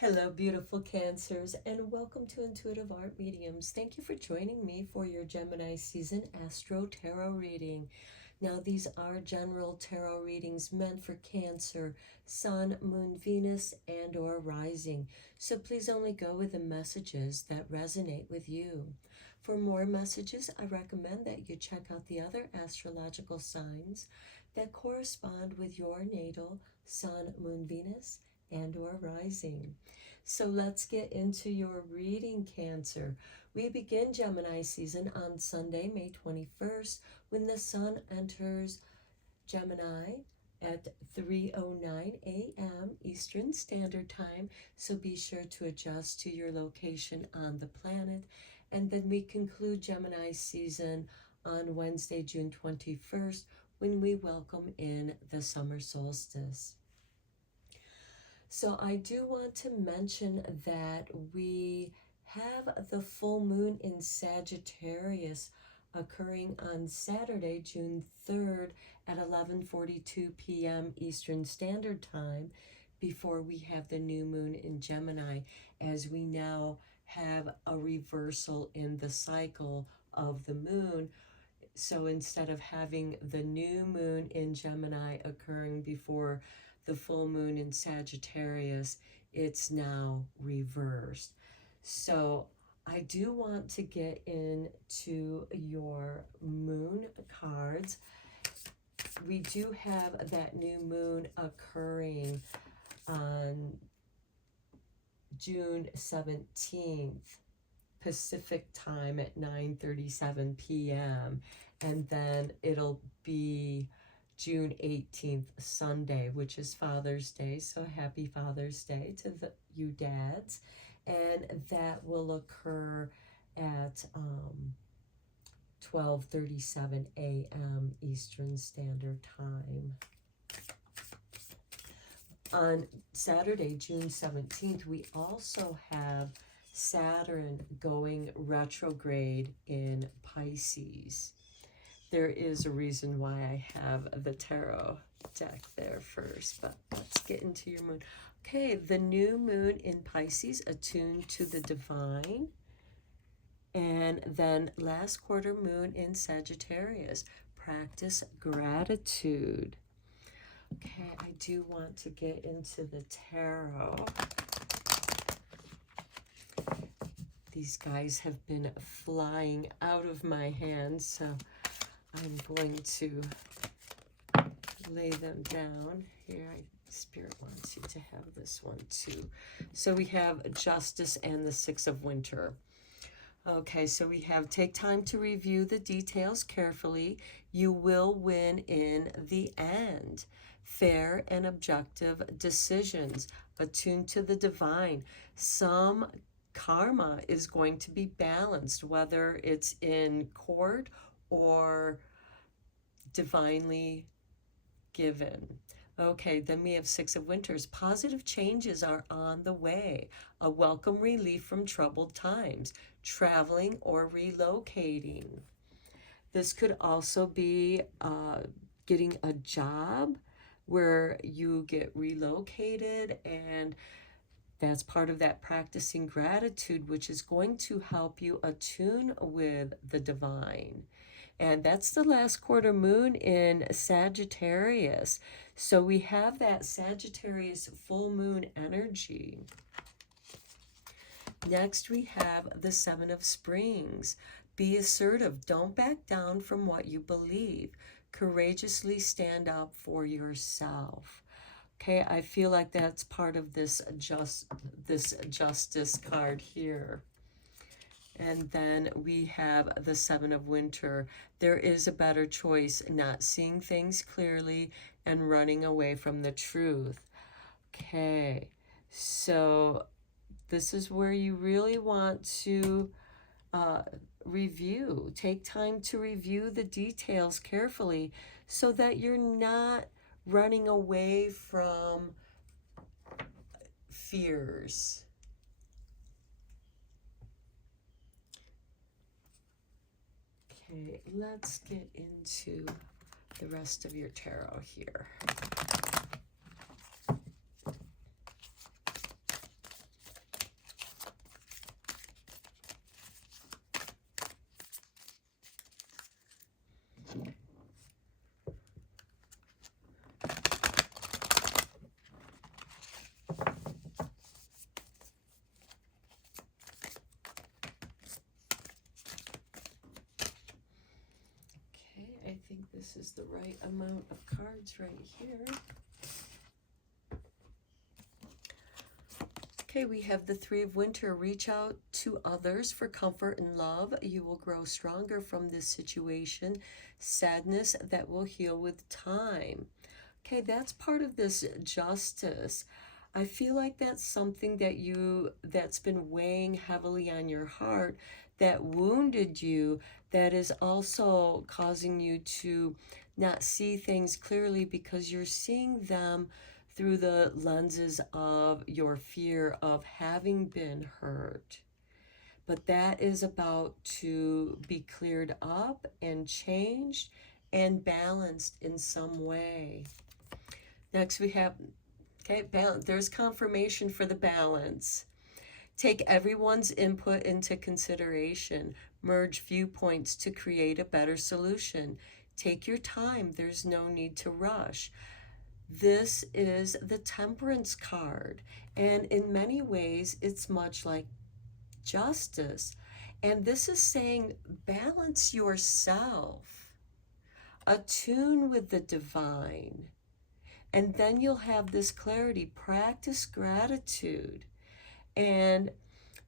Hello, beautiful Cancers, and welcome to Intuitive Art Mediums. Thank you for joining me for your Gemini season Astro Tarot reading. Now, these are general tarot readings meant for Cancer, Sun, Moon, Venus, and or Rising. So please only go with the messages that resonate with you. For more messages, I recommend that you check out the other astrological signs that correspond with your natal Sun, Moon, Venus, and or Rising. So let's get into your reading, Cancer. We begin Gemini season on Sunday, May 21st, when the Sun enters Gemini at 3:09 a.m. Eastern Standard Time. So be sure to adjust to your location on the planet. And then we conclude Gemini season on Wednesday, June 21st, when we welcome in the summer solstice. So I do want to mention that we have the full moon in Sagittarius occurring on Saturday, June 3rd at 11:42 p.m. Eastern Standard Time, before we have the new moon in Gemini, as we now have a reversal in the cycle of the moon. So instead of having the new moon in Gemini occurring before the full moon in Sagittarius, it's now reversed. So I do want to get into your moon cards. We do have that new moon occurring on June 17th Pacific time at 9:37 p.m. and then it'll be June 18th, Sunday, which is Father's Day. So happy Father's Day to you dads. And that will occur at 12:37 a.m. Eastern Standard Time. On Saturday, June 17th, we also have Saturn going retrograde in Pisces. There is a reason why I have the tarot deck there first, but let's get into your moon. Okay, the new moon in Pisces, attuned to the divine. And then last quarter moon in Sagittarius, practice gratitude. Okay, I do want to get into the tarot. These guys have been flying out of my hands, so I'm going to lay them down here. Spirit wants you to have this one too. So we have Justice and the Six of Winter. Okay, so we have take time to review the details carefully. You will win in the end. Fair and objective decisions, attuned to the divine. Some karma is going to be balanced, whether it's in court or divinely given. Okay, then we have Six of Winters. Positive changes are on the way. A welcome relief from troubled times. Traveling or relocating. This could also be getting a job where you get relocated, and that's part of that practicing gratitude, which is going to help you attune with the divine. And that's the last quarter moon in Sagittarius. So we have that Sagittarius full moon energy. Next, we have the Seven of Springs. Be assertive. Don't back down from what you believe. Courageously stand up for yourself. Okay, I feel like that's part of this Justice card here. And then we have the Seven of Winter. There is a better choice, not seeing things clearly and running away from the truth. Okay, so this is where you really want to review. Take time to review the details carefully so that you're not running away from fears. Okay, let's get into the rest of your tarot here. the right amount of cards right here. Okay, we have the Three of Winter. Reach out to others for comfort and love. You will grow stronger from this situation. Sadness that will heal with time. Okay, that's part of this Justice. I feel like that's something that's been weighing heavily on your heart, that wounded you, that is also causing you to not see things clearly because you're seeing them through the lenses of your fear of having been hurt. But that is about to be cleared up and changed and balanced in some way. Next we have, okay, balance. There's confirmation for the balance. Take everyone's input into consideration. Merge viewpoints to create a better solution. Take your time. There's no need to rush. This is the Temperance card, and in many ways it's much like Justice, and this is saying balance yourself, attune with the divine, and then you'll have this clarity. Practice gratitude. And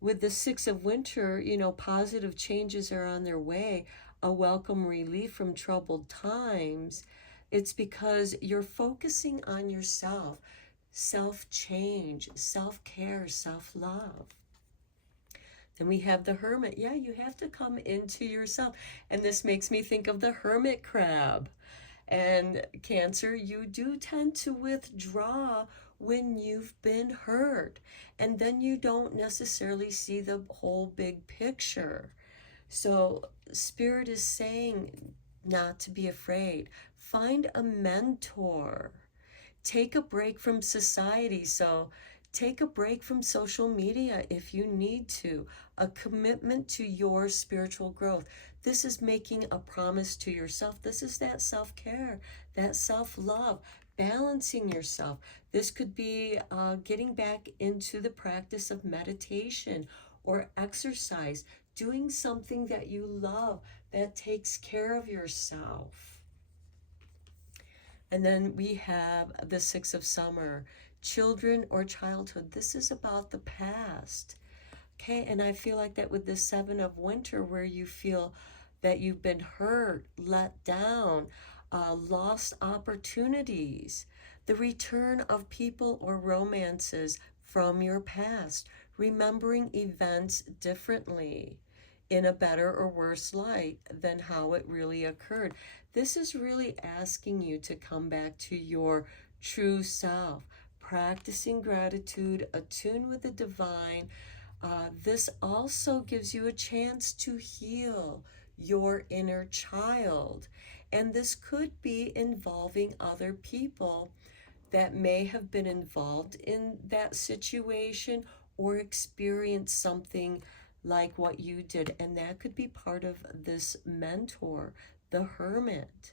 with the Six of Winter, you know, positive changes are on their way, a welcome relief from troubled times. It's because you're focusing on yourself, self-change, self-care, self-love. Then we have the Hermit. Yeah, you have to come into yourself. And this makes me think of the hermit crab. And Cancer, you do tend to withdraw when you've been hurt. And then you don't necessarily see the whole big picture. So Spirit is saying not to be afraid. Find a mentor. Take a break from society. So take a break from social media if you need to. A commitment to your spiritual growth. This is making a promise to yourself. This is that self-care, that self-love, balancing yourself. This could be getting back into the practice of meditation or exercise, doing something that you love, that takes care of yourself. And then we have the Six of Summer, children or childhood. This is about the past. Okay, and I feel like that with the Seven of Winter, where you feel that you've been hurt, let down, lost opportunities, the return of people or romances from your past, remembering events differently, in a better or worse light than how it really occurred. This is really asking you to come back to your true self, practicing gratitude, attune with the divine. This also gives you a chance to heal your inner child. And this could be involving other people that may have been involved in that situation or experienced something like what you did. And that could be part of this mentor, the Hermit.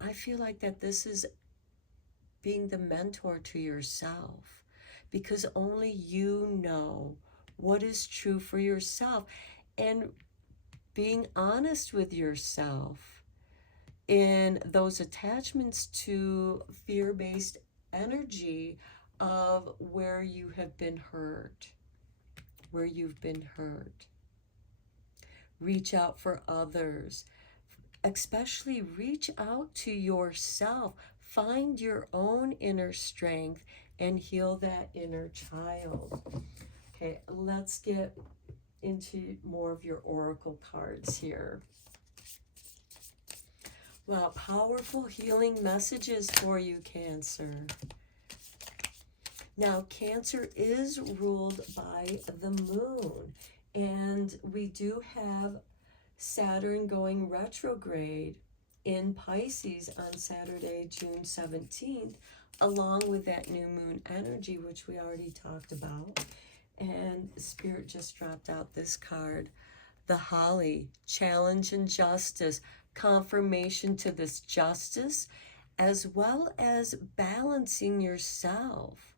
I feel like that this is being the mentor to yourself, because only you know what is true for yourself, and being honest with yourself in those attachments to fear-based energy of where you have been hurt, where you've been hurt. Reach out for others, especially reach out to yourself. Find your own inner strength and heal that inner child. Okay, let's get into more of your oracle cards here. Wow, powerful healing messages for you, Cancer. Now, Cancer is ruled by the moon, and we do have Saturn going retrograde in Pisces on Saturday, June 17th, along with that new moon energy, which we already talked about. And Spirit just dropped out this card, the Holly, challenge and justice, confirmation to this justice, as well as balancing yourself,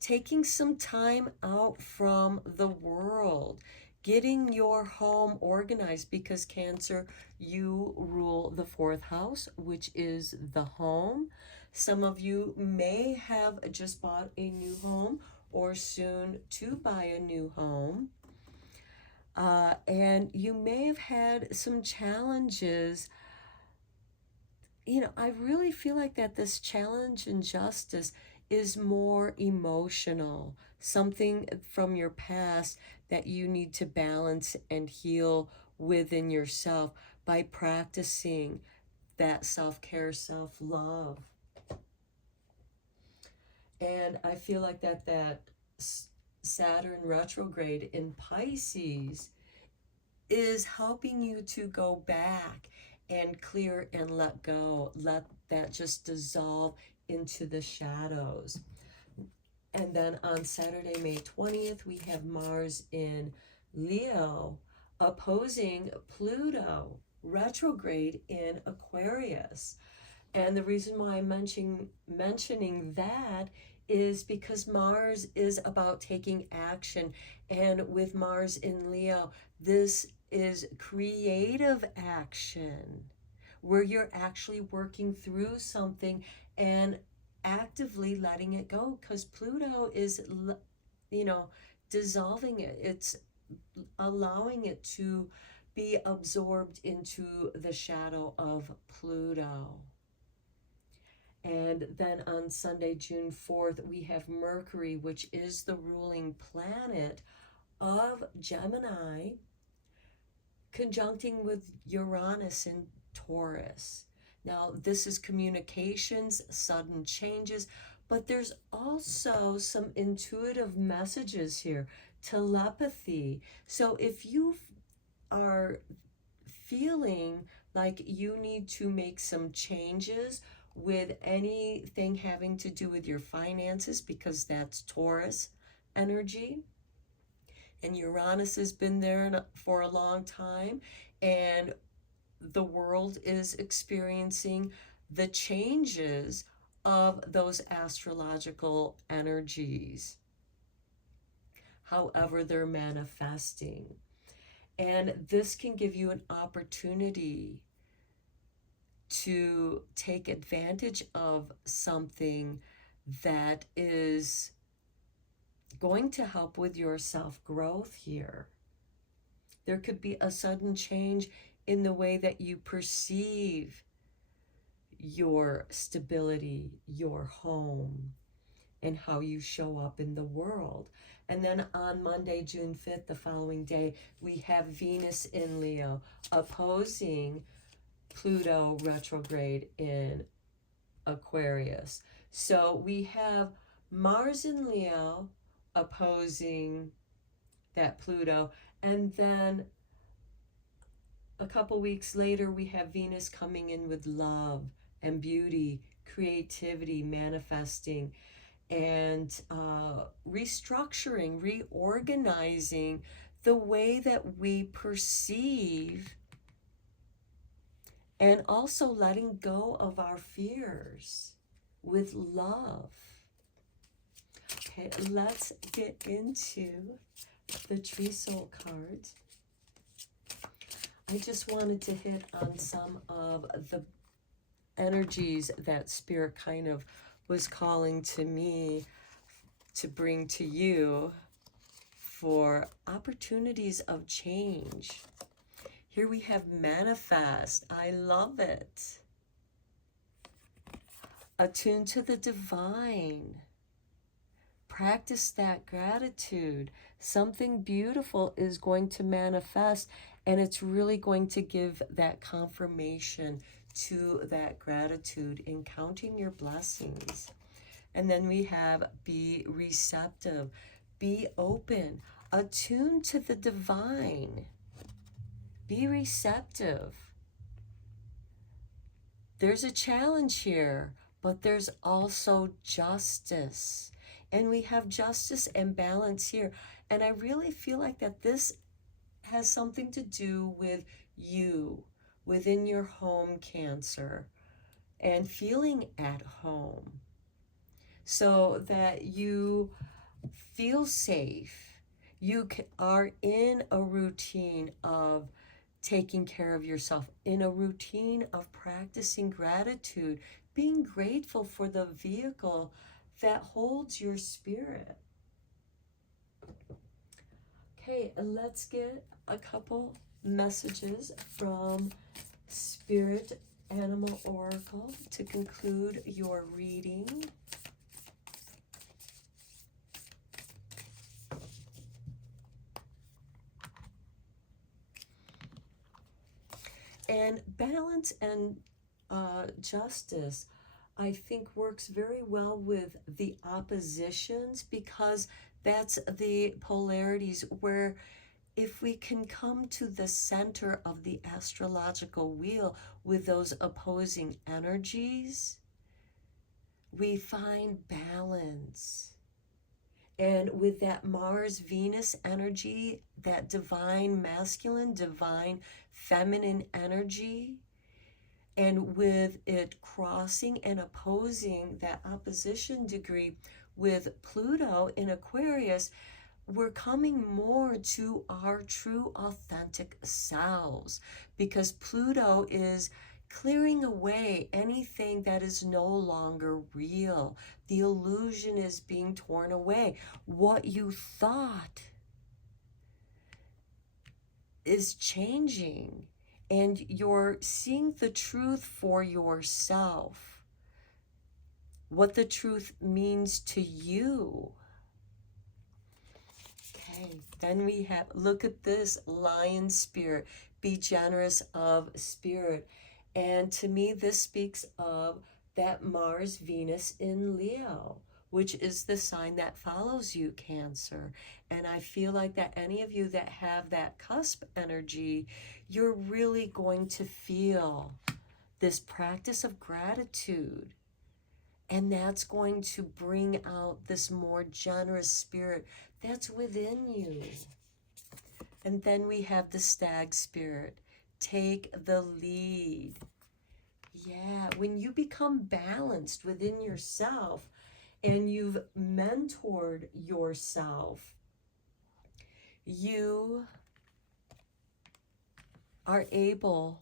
taking some time out from the world, getting your home organized, because Cancer, you rule the fourth house, which is the home. Some of you may have just bought a new home or soon to buy a new home. And you may have had some challenges. I really feel like that this challenge and justice is more emotional, something from your past that you need to balance and heal within yourself by practicing that self-care, self-love. And I feel like that Saturn retrograde in Pisces is helping you to go back and clear and let go. Let that just dissolve into the shadows. And then on Saturday, May 20th, we have Mars in Leo opposing Pluto retrograde in Aquarius. And the reason why I'm mentioning that is because Mars is about taking action. And with Mars in Leo, this is creative action, where you're actually working through something and actively letting it go, because Pluto is, dissolving it. It's allowing it to be absorbed into the shadow of Pluto. And then on Sunday, June 4th, we have Mercury, which is the ruling planet of Gemini, conjuncting with Uranus in Taurus. Now, this is communications, sudden changes, but there's also some intuitive messages here, telepathy. So if you are feeling like you need to make some changes with anything having to do with your finances, because that's Taurus energy, and Uranus has been there for a long time, and the world is experiencing the changes of those astrological energies, however they're manifesting. And this can give you an opportunity to take advantage of something that is going to help with your self-growth here. There could be a sudden change in the way that you perceive your stability, your home, and how you show up in the world. And then on Monday, June 5th, the following day, we have Venus in Leo opposing Pluto retrograde in Aquarius. So we have Mars in Leo opposing that Pluto, and then a couple weeks later we have Venus coming in with love and beauty, creativity, manifesting, and restructuring, reorganizing the way that we perceive, and also letting go of our fears with love. Okay, let's get into the Tree Soul cards. I just wanted to hit on some of the energies that Spirit kind of was calling to me to bring to you for opportunities of change. Here we have manifest. I love it. Attune to the divine. Practice that gratitude. Something beautiful is going to manifest, and it's really going to give that confirmation to that gratitude in counting your blessings. And then we have be receptive, be open, attune to the divine, be receptive. There's a challenge here, but there's also justice. And we have justice and balance here. And I really feel like that this has something to do with you within your home, Cancer, and feeling at home, so that you feel safe, are in a routine of taking care of yourself, in a routine of practicing gratitude, being grateful for the vehicle that holds your spirit. Okay, let's get a couple messages from Spirit Animal Oracle to conclude your reading. And balance and justice, I think, works very well with the oppositions, because that's the polarities where if we can come to the center of the astrological wheel with those opposing energies, we find balance. And with that Mars Venus energy, that divine masculine, divine feminine energy, and with it crossing and opposing that opposition degree with Pluto in Aquarius, we're coming more to our true authentic selves, because Pluto is clearing away anything that is no longer real. The illusion is being torn away. What you thought is changing, and you're seeing the truth for yourself, what the truth means to you. Okay, then we have, look at this, lion spirit, be generous of spirit. And to me, this speaks of that Mars Venus in Leo, which is the sign that follows you, Cancer. And I feel like that any of you that have that cusp energy, you're really going to feel this practice of gratitude. And that's going to bring out this more generous spirit that's within you. And then we have the stag spirit. Take the lead. Yeah, when you become balanced within yourself and you've mentored yourself, you are able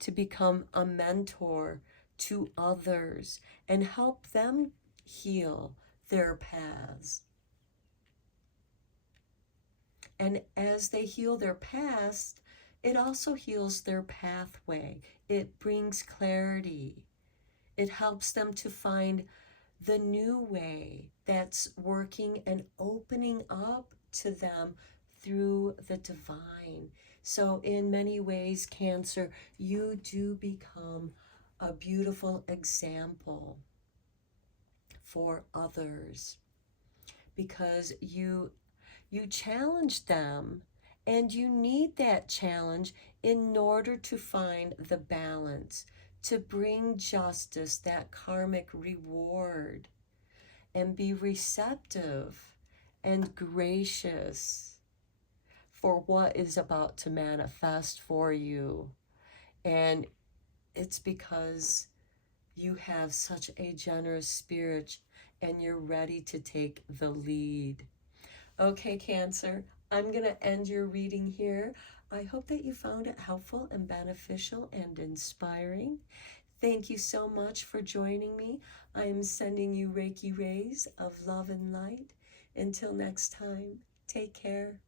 to become a mentor to others and help them heal their paths. And as they heal their past, it also heals their pathway. It brings clarity. It helps them to find the new way that's working and opening up to them through the divine. So in many ways, Cancer, you do become a beautiful example for others, because you challenge them, and you need that challenge in order to find the balance, to bring justice, that karmic reward, and be receptive and gracious for what is about to manifest for you. And it's because you have such a generous spirit and you're ready to take the lead. Okay, Cancer, I'm going to end your reading here. I hope that you found it helpful and beneficial and inspiring. Thank you so much for joining me. I am sending you Reiki rays of love and light. Until next time, take care.